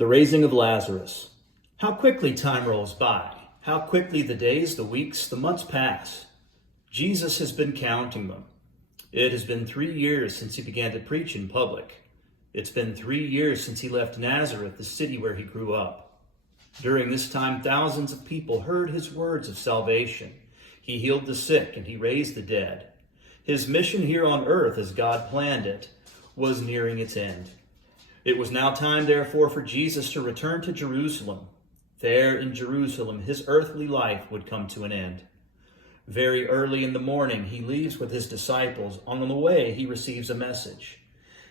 The Raising of Lazarus. How quickly time rolls by. How quickly the days, the weeks, the months pass. Jesus has been counting them. It has been 3 years since he began to preach in public. It's been 3 years since he left Nazareth, the city where he grew up. During this time, thousands of people heard his words of salvation. He healed the sick and he raised the dead. His mission here on earth, as God planned it, was nearing its end. It was now time, therefore, for Jesus to return to Jerusalem. There in Jerusalem, his earthly life would come to an end. Very early in the morning, he leaves with his disciples. On the way, he receives a message.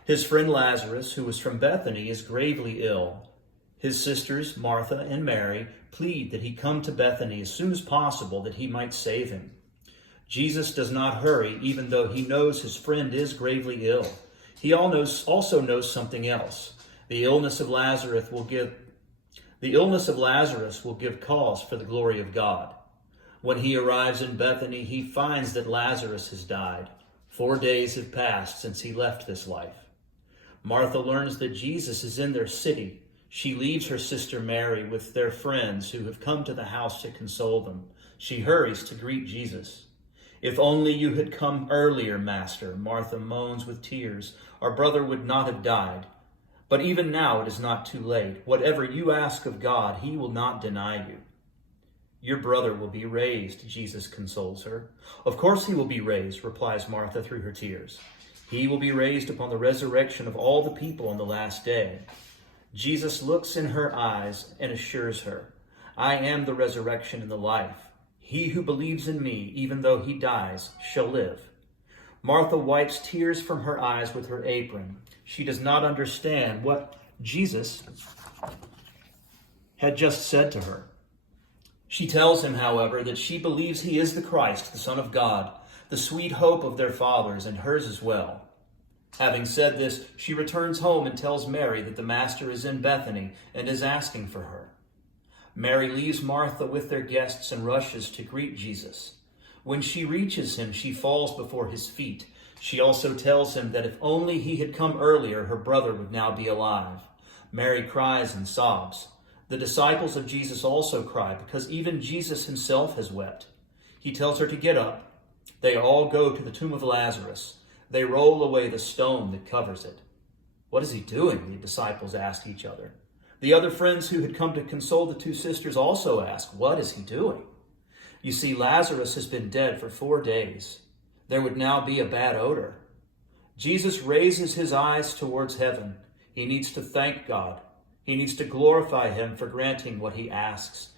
His friend Lazarus, who was from Bethany, is gravely ill. His sisters, Martha and Mary, plead that he come to Bethany as soon as possible that he might save him. Jesus does not hurry, even though he knows his friend is gravely ill. He also knows something else. The illness of Lazarus will give cause for the glory of God. When he arrives in Bethany, he finds that Lazarus has died. 4 days have passed since he left this life. Martha learns that Jesus is in their city. She leaves her sister Mary with their friends who have come to the house to console them. She hurries to greet Jesus. "If only you had come earlier, Master," Martha moans with tears. "Our brother would not have died. But even now it is not too late. Whatever you ask of God, he will not deny you." "Your brother will be raised," Jesus consoles her. "Of course he will be raised," replies Martha through her tears. "He will be raised upon the resurrection of all the people on the last day." Jesus looks in her eyes and assures her, "I am the resurrection and the life. He who believes in me, even though he dies, shall live." Martha wipes tears from her eyes with her apron. She does not understand what Jesus had just said to her. She tells him, however, that she believes he is the Christ, the Son of God, the sweet hope of their fathers and hers as well. Having said this, she returns home and tells Mary that the Master is in Bethany and is asking for her. Mary leaves Martha with their guests and rushes to greet Jesus. When she reaches him, she falls before his feet. She also tells him that if only he had come earlier, her brother would now be alive. Mary cries and sobs. The disciples of Jesus also cry because even Jesus himself has wept. He tells her to get up. They all go to the tomb of Lazarus. They roll away the stone that covers it. "What is he doing?" the disciples ask each other. The other friends who had come to console the two sisters also ask, "What is he doing?" You see, Lazarus has been dead for 4 days. There would now be a bad odor. Jesus raises his eyes towards heaven. He needs to thank God. He needs to glorify him for granting what he asks.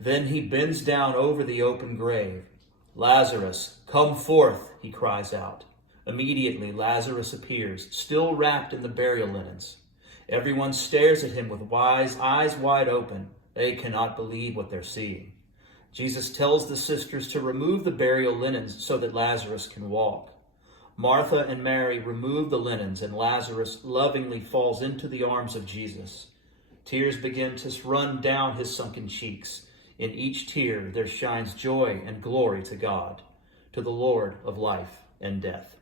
Then he bends down over the open grave. "Lazarus, come forth," he cries out. Immediately, Lazarus appears, still wrapped in the burial linens. Everyone stares at him with eyes wide open. They cannot believe what they're seeing. Jesus tells the sisters to remove the burial linens so that Lazarus can walk. Martha and Mary remove the linens, and Lazarus lovingly falls into the arms of Jesus. Tears begin to run down his sunken cheeks. In each tear there shines joy and glory to God, to the Lord of life and death.